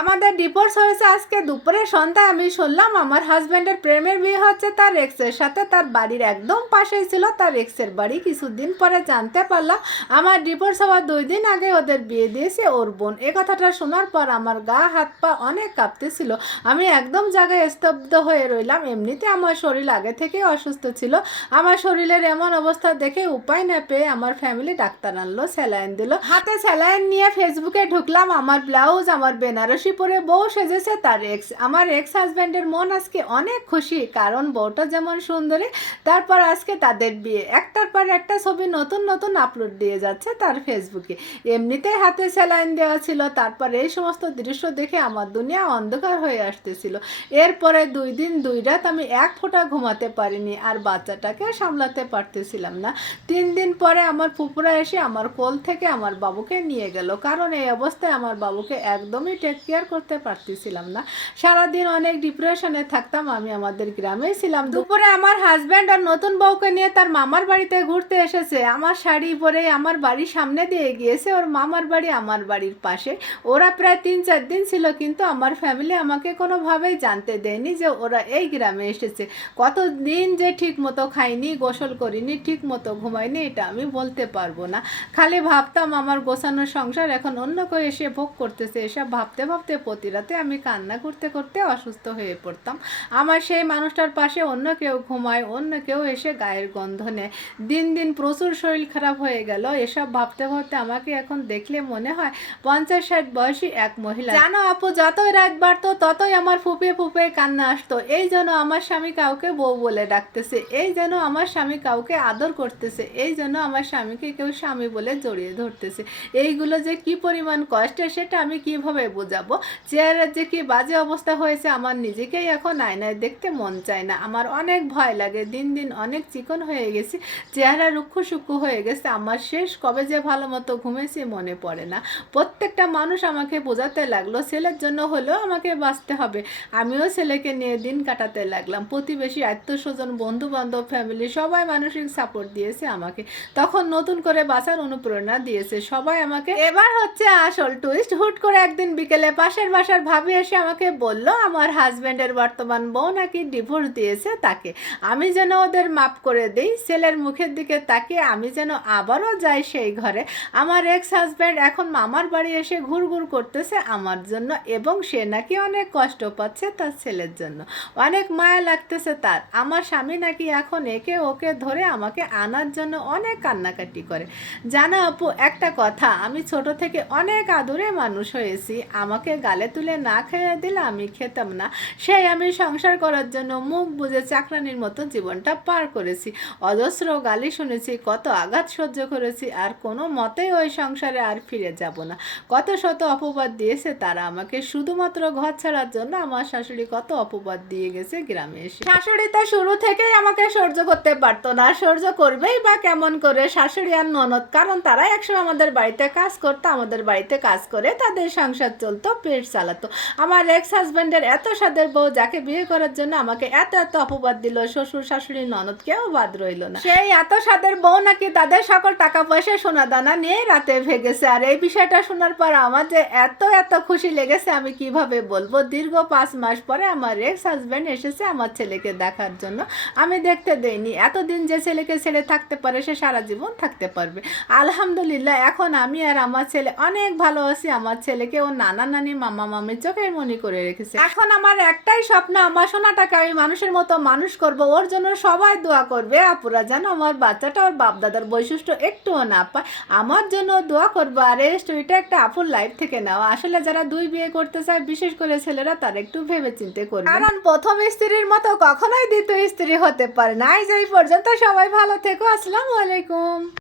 আমাদের ডিভোর্স হয়েছে আজকে দুপুরে সন্ধ্যায় আমি শুনলাম আমার হাজব্যান্ডের প্রেমের বিয়ে হচ্ছে, তার এক্সের সাথে তার বাড়ির একদম পাশেই ছিল, তার এক্সের বাড়ি কিছুদিন পরে জানতে পারলাম আমার ডিভোর্স হওয়ার দুই দিন আগে ওদের বিয়ে দিয়েছে ওর বোন। এ কথাটা শোনার পর আমার গা, হাত, পা অনেক কাঁপতেছিল। আমি একদম জায়গায় স্তব্ধ হয়ে রইলাম। এমনিতে আমার শরীর আগে থেকেই অসুস্থ ছিল। আমার শরীরের এমন অবস্থা দেখে উপায় না পেয়ে আমার ফ্যামিলি ডাক্তার আনলো, স্যালাইন দিল। হাতে স্যালাইন নিয়ে ফেসবুকে ঢুকলাম। আমার ব্লাউজ আমার বেনারসি পরে বউ সেজেছে তার এক্স আমার এক্স হাজব্যান্ডের মন আজকে অনেক খুশি, কারণ বউটা যেমন সুন্দরী, তারপর আজকে তাদের বিয়ে। একটার পর একটা ছবি নতুন নতুন আপলোড দিয়ে যাচ্ছে তার ফেসবুকে এমনিতেই হাতে স্যালাইন দেওয়া ছিল, তারপর এই সমস্ত দৃশ্য দেখে আমার দুনিয়া অন্ধকার হয়ে আসতেছিল। এরপরে দুই দিন, দুই রাত আমি এক ফোঁটা ঘুমাতে পারিনি আর বাচ্চাটাকে সামলাতে পারতেছিলাম না। তিন দিন পরে আমার ফুপুরা এসে আমার কোল থেকে আমার বাবুকে নিয়ে গেল, কারণ এই অবস্থায় আমার বাবুকে একদমই টেক করতে পারতেছিলাম না। সারাদিন অনেক ডিপ্রেশনে থাকতাম, আমি আমাদের গ্রামেই ছিলাম। দুপুরে আমার হাজব্যান্ড আর নতুন বউকে নিয়ে তার মামার বাড়িতে ঘুরতে এসেছে। আমার শাড়ি পরে আমার বাড়ির সামনে দিয়ে গিয়েছে। ওর মামার বাড়ি আমার বাড়ির পাশে। ওরা প্রায় তিন চার দিন ছিল, কিন্তু আমার ফ্যামিলি আমাকে কোনোভাবেই জানতে দেয়নি যে ওরা এই গ্রামে এসেছে। কত দিন যে ঠিক মতো খাইনি, গোসল করিনি ঠিক মতো ঘুমাইনি এটা আমি বলতে পারব না। খালি ভাবতাম আমার গোছানো সংসার এখন অন্য কেউ এসে ভোগ করতেছে, এসব ভাবতে ভাবতে প্রতি রাতে আমি কান্না করতে করতে অসুস্থ হয়ে পড়তাম। আমার সেই মানুষটার পাশে অন্য কেউ ঘুমায়, অন্য কেউ এসে গায়ের গন্ধ নেয়। দিন দিন প্রচুর শরীর খারাপ হয়ে গেল। এসব ভাবতে ভাবতে আমাকে এখন দেখলে মনে হয় পঞ্চাশ ষাট বয়সী এক মহিলা। জানো আপু, যতই রাত বাড়তো, ততই আমার ফুপে ফুপে কান্না আসতো। এই জন্য আমার স্বামী কাউকে বউ বলে ডাকতেছে। এই যেন আমার স্বামী কাউকে আদর করতেছে। এই জন্য আমার স্বামীকে কেউ স্বামী বলে জড়িয়ে ধরতেছে। এইগুলো যে কি পরিমাণ কষ্টের, সেটা আমি কীভাবে বোঝাবো? চেহারার যে কি বাজে অবস্থা হয়েছে, আমার নিজেকেই এখন আয়নায় দেখতে মন চায় না। আমার অনেক ভয় লাগে, দিন দিন অনেক চিকন হয়ে গেছি, চেহারা রুক্ষ সুক্ষ হয়ে গেছে। আমার শেষ কবে যে ভালো মতো ঘুমেছি মনে পড়ে না। প্রত্যেকটা মানুষ আমাকে বোঝাতে লাগল, ছেলের জন্য হলেও আমাকে বাঁচতে হবে। আমিও ছেলেকে নিয়ে দিন কাটাতে লাগলাম। প্রতিবেশী আত্মীয় স্বজন বন্ধু বান্ধব ফ্যামিলি সবাই মানসিক সাপোর্ট দিয়েছে আমাকে। তখন নতুন করে বাঁচার অনুপ্রেরণা দিয়েছে। সবাই আমাকে, এবার হচ্ছে আসল টুইস্ট হুট করে একদিন বিকেলে পাশের বাসার ভাবি এসে আমাকে বলল, আমার হাজব্যান্ডের বর্তমান বউ নাকি ডিভোর্স দিয়েছে তাকে। আমি যেন ওদের মাপ করে দিই, ছেলের মুখের দিকে তাকিয়ে আমি যেন আবারও যাই সেই ঘরে। আমার এক্স হাজব্যান্ড এখন মামার বাড়ি এসে ঘুরঘুর করতেছে আমার জন্য এবং সে নাকি অনেক কষ্ট পাচ্ছে তার ছেলের জন্য। অনেক মায়া লাগতেছে তার। আমার স্বামী নাকি এখন একে ওকে ধরে আমাকে আনার জন্য অনেক কান্নাকাটি করে। জানা আপু, একটা কথা, আমি ছোট থেকে অনেক আদরে মানুষ হয়েছি। আমাকে গালে তুলে না খেয়ে দিলে আমি খেতাম না। সেই আমি সংসার করার জন্য মুখ বুঝে চাকরানির মতো জীবনটা পার করেছি। অজস্র গালি শুনেছি, কত আঘাত সহ্য করেছি, আর কোনো মতেই ওই সংসারে আর ফিরে যাব না। কত শত অপবাদ দিয়েছে তারা আমাকে, শুধুমাত্র ঘর ছাড়ার জন্য আমার শাশুড়ি কত অপবাদ দিয়ে গেছে গ্রামে এসে। শাশুড়ি তো শুরু থেকেই আমাকে সহ্য করতে পারতো না, সহ্য করবেই বা কেমন করে? শাশুড়ি আর ননদ, কারণ তারা একসময় আমাদের বাড়িতে কাজ করতো, আমাদের বাড়িতে কাজ করে তাদের সংসার চলতো পেট চালাতো। আমার এক্স হাজব্যান্ডের এত সাদের বউ যাকে বিয়ে করার জন্য আমাকে এত এত অপবাদ দিল, শ্বশুর, শাশুড়ি, ননদ কেউ বাদ রইল না। সেই এত সাদের বউ নাকি তাদের সকল টাকা পয়সা, সোনা দানা নিয়ে রাতে ভেগেছে। আর এই বিষয়টা শোনার পর আমার যে এত এত খুশি লেগেছে আমি কীভাবে বলব? দীর্ঘ পাঁচ মাস পরে আমার এক্স হাজব্যান্ড এসেছে আমার ছেলেকে দেখার জন্য। আমি দেখতে দেইনি। এতদিন যে ছেলেকে ছেড়ে থাকতে পারে, সে সারা জীবন থাকতে পারবে। আলহামদুলিল্লাহ, এখন আমি আর আমার ছেলে অনেক ভালো আছি। আমার ছেলেকে ও নানা নানি মামা মামির চোখের মনি করে রেখেছে। এখন আমার একটাই স্বপ্ন আমার সোনাটাকে আমি মানুষের মতো মানুষ করব ওর জন্য সবাই দোয়া করবে। আপুরা যেন আমার বাচ্চাটা ওর বাপ দাদার বৈশিষ্ট্য একটুও না পায় আমার জন্য দোয়া করব। আর এই স্টোরিটা একটা আপুর লাইফ থেকে নেওয়া আসলে যারা দুই বিয়ে করতে চায় বিশেষ করে ছেলেরা তারা একটু ভেবে চিন্তে করবে। কারণ প্রথম স্ত্রীর মতো কখনোই দ্বিতীয় স্ত্রী হতে পারে না। এই পর্যন্ত সবাই ভালো থেকো। আসসালামু আলাইকুম।